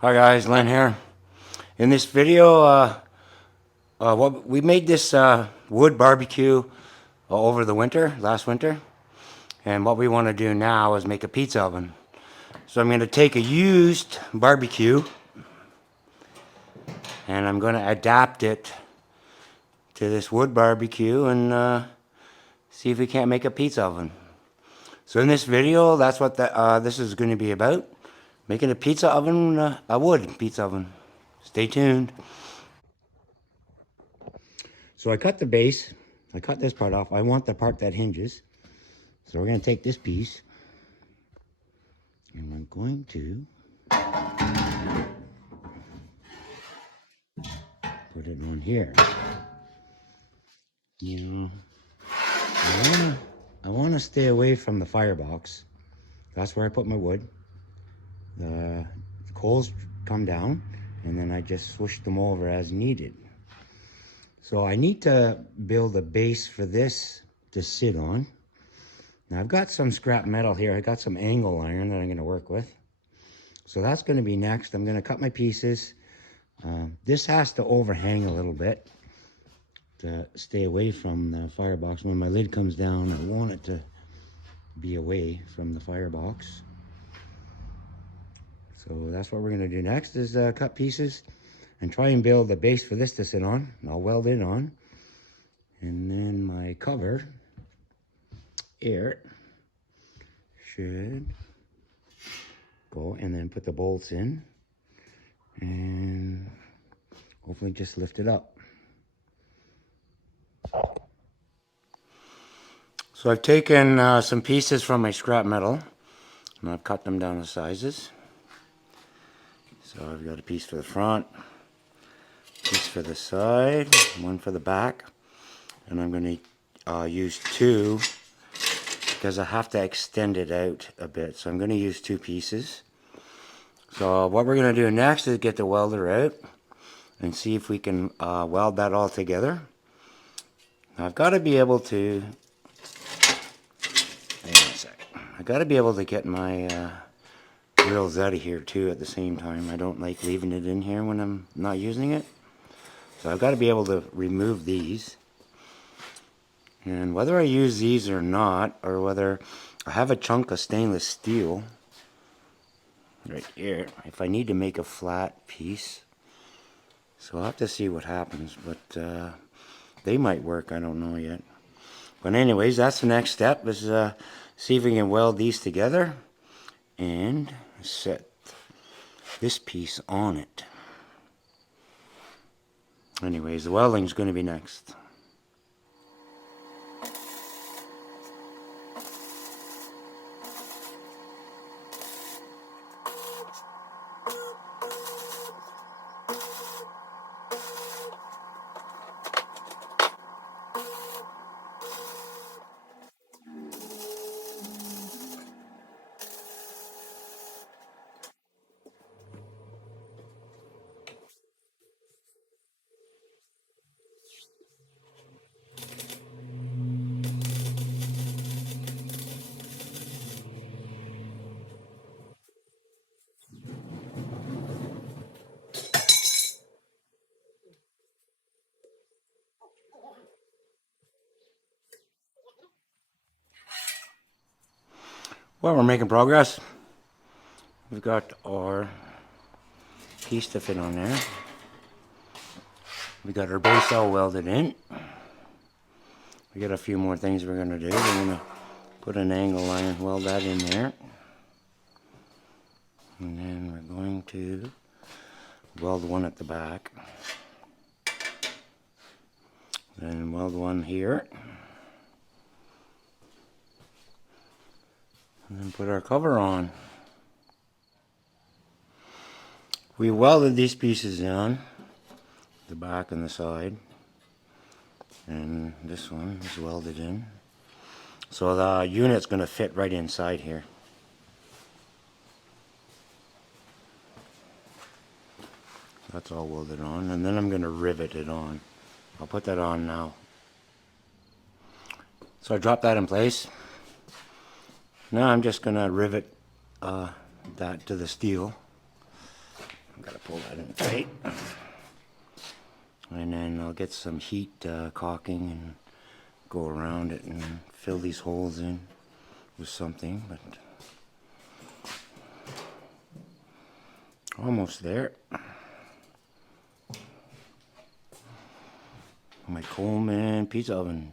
Hi guys, Len here. In this video, what we made this wood barbecue over the last winter, and what we want to do now is make a pizza oven. So I'm going to take a used barbecue, and I'm going to adapt it to this wood barbecue and see if we can't make a pizza oven. So in this video, that's what this is going to be about: making a pizza oven, a wood pizza oven. Stay tuned. So I cut the base. I cut this part off. I want the part that hinges. So we're going to take this piece and I'm going to put it on here. You know, I want to stay away from the firebox. That's where I put my wood. The coals come down and then I just swoosh them over as needed. So I need to build a base for this to sit on. Now I've got some scrap metal here. I got some angle iron that I'm going to work with. So that's going to be next. I'm going to cut my pieces. This has to overhang a little bit to stay away from the firebox. When my lid comes down, I want it to be away from the firebox. So that's what we're going to do next, is cut pieces and try and build a base for this to sit on. I'll weld it on. And then my cover here should go, and then put the bolts in and hopefully just lift it up. So I've taken some pieces from my scrap metal and I've cut them down to sizes. So I've got a piece for the front, piece for the side, one for the back, and I'm going to use two because I have to extend it out a bit. So I'm going to use two pieces. So what we're going to do next is get the welder out and see if we can weld that all together. Now I've got to be able to, I've got to be able to get my grills out of here too at the same time. I don't like leaving it in here when I'm not using it. So I've got to be able to remove these. And whether I use these or not, or whether I have a chunk of stainless steel right here, if I need to make a flat piece. So I'll have to see what happens, but they might work, I don't know yet. But anyways, that's the next step, is see if we can weld these together and set this piece on it. Anyways, the welding is going to be next. Well, we're making progress. We've got our piece to fit on there. We got our base all welded in. We got a few more things we're going to do. We're going to put an angle iron, weld that in there. And then we're going to weld one at the back. Then weld one here. And then put our cover on. We welded these pieces on, the back and the side. And this one is welded in. So the unit's going to fit right inside here. That's all welded on. And then I'm going to rivet it on. I'll put that on now. So I drop that in place. Now I'm just going to rivet that to the steel. Gotta pull that in tight. And then I'll get some heat caulking and go around it and fill these holes in with something, but almost there. My Coleman pizza oven.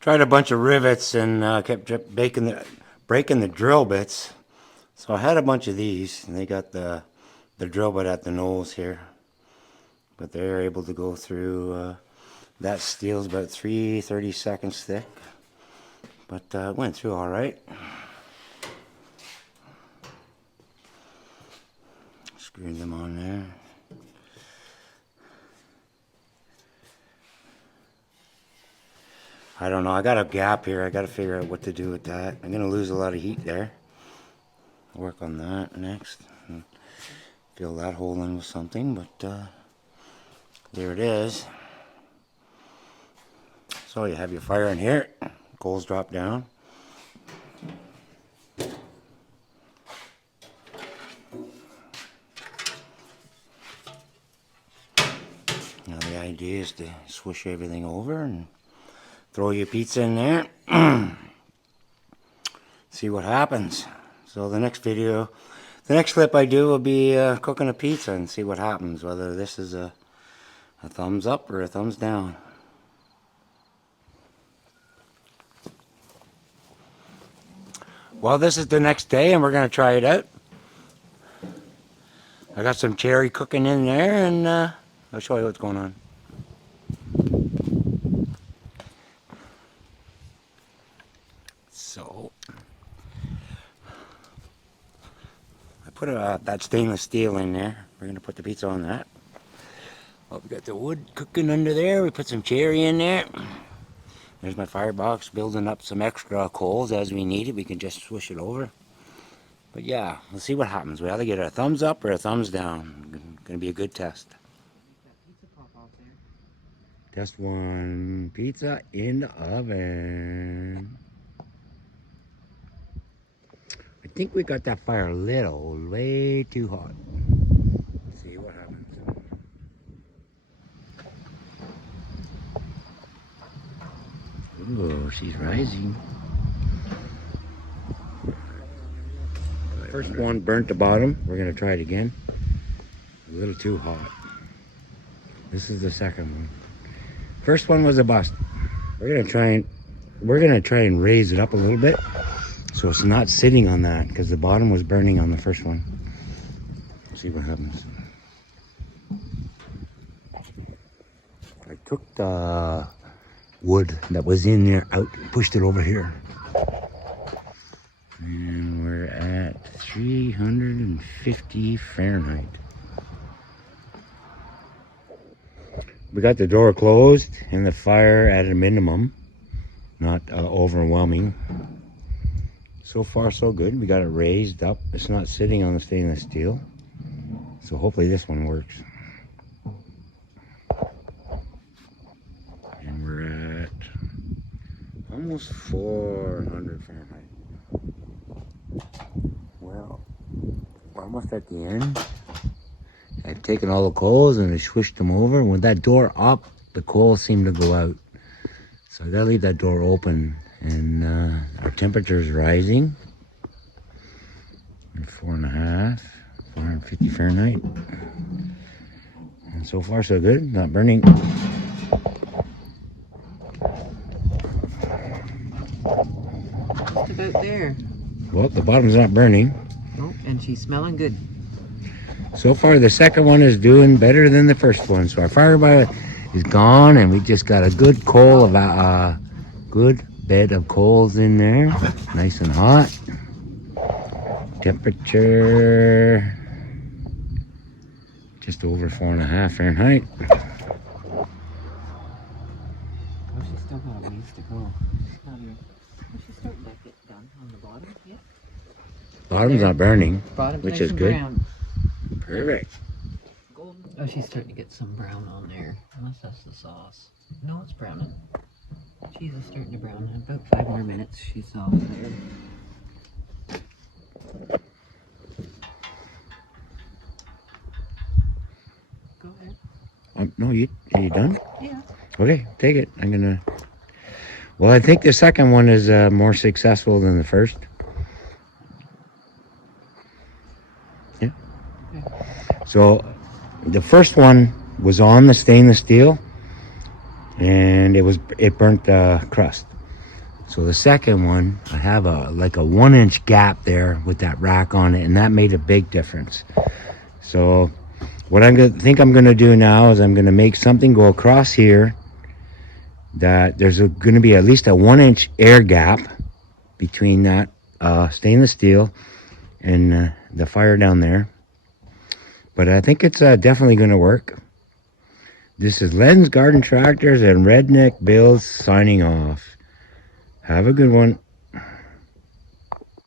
Tried a bunch of rivets and kept breaking the drill bits. So I had a bunch of these, and they got the drill bit at the nose here. But they're able to go through, that steel's about 3/32 thick. But it went through all right. Screw them on there. I don't know, I got a gap here. I got to figure out what to do with that. I'm going to lose a lot of heat there. Work on that next. And fill that hole in with something, but there it is. So you have your fire in here. Coals drop down. Now the idea is to swish everything over and throw your pizza in there. See what happens. So the next video, the next clip I do will be cooking a pizza and see what happens, whether this is a thumbs up or a thumbs down. Well, this is the next day and we're going to try it out. I got some cherry cooking in there, and I'll show you what's going on. So I put that stainless steel in there. We're going to put the pizza on that. Well, we got the wood cooking under there. We put some cherry in there. There's my firebox, building up some extra coals as we need it. We can just swish it over. But yeah, we'll see what happens. We either get a thumbs up or a thumbs down. Gonna be a good test. Test one. Pizza in the oven. I think we got that fire a little way too hot. Let's see what happens. Ooh, she's rising. First one burnt the bottom. We're gonna try it again. A little too hot. This is the second one. First one was a bust. We're gonna try and raise it up a little bit so it's not sitting on that, because the bottom was burning on the first one. See what happens. I took the wood that was in there out and pushed it over here. And we're at 350 Fahrenheit. We got the door closed and the fire at a minimum, not overwhelming. So far so good. We got it raised up. It's not sitting on the stainless steel. So hopefully this one works. And we're at almost 400 Fahrenheit. Well, we're almost at the end. I've taken all the coals and I swished them over. With that door up, the coals seem to go out. So I gotta leave that door open. And our temperature is rising. 4.5, 450 Fahrenheit. And so far so good, not burning. Just about there. Well, the bottom's not burning. Oh, and she's smelling good. So far, the second one is doing better than the first one. So our fire is gone, and we just got a good coal of good bed of coals in there, nice and hot. Temperature just over 4.5 Fahrenheit. Oh, she's still got a ways to go. She's starting to get done on the bottom. Yeah. Bottom's not burning, Bottom's which nice is and good. Brown. Perfect. Golden. Oh, she's starting to get some brown on there. Unless that's the sauce. No, it's browning. She's starting to brown. In about 5 more minutes, she's off there. No, are you done? Yeah. Okay, take it. I'm gonna. Well, I think the second one is more successful than the first. Yeah. So, the first one was on the stainless steel, and it burnt the crust. So the second one, I have like a 1-inch gap there with that rack on it, and that made a big difference. So what think I'm gonna do now is I'm gonna make something go across here that there's gonna be at least a 1-inch air gap between that stainless steel and the fire down there. But I think it's definitely gonna work. This is Len's Garden Tractors and Redneck Bills signing off. Have a good one.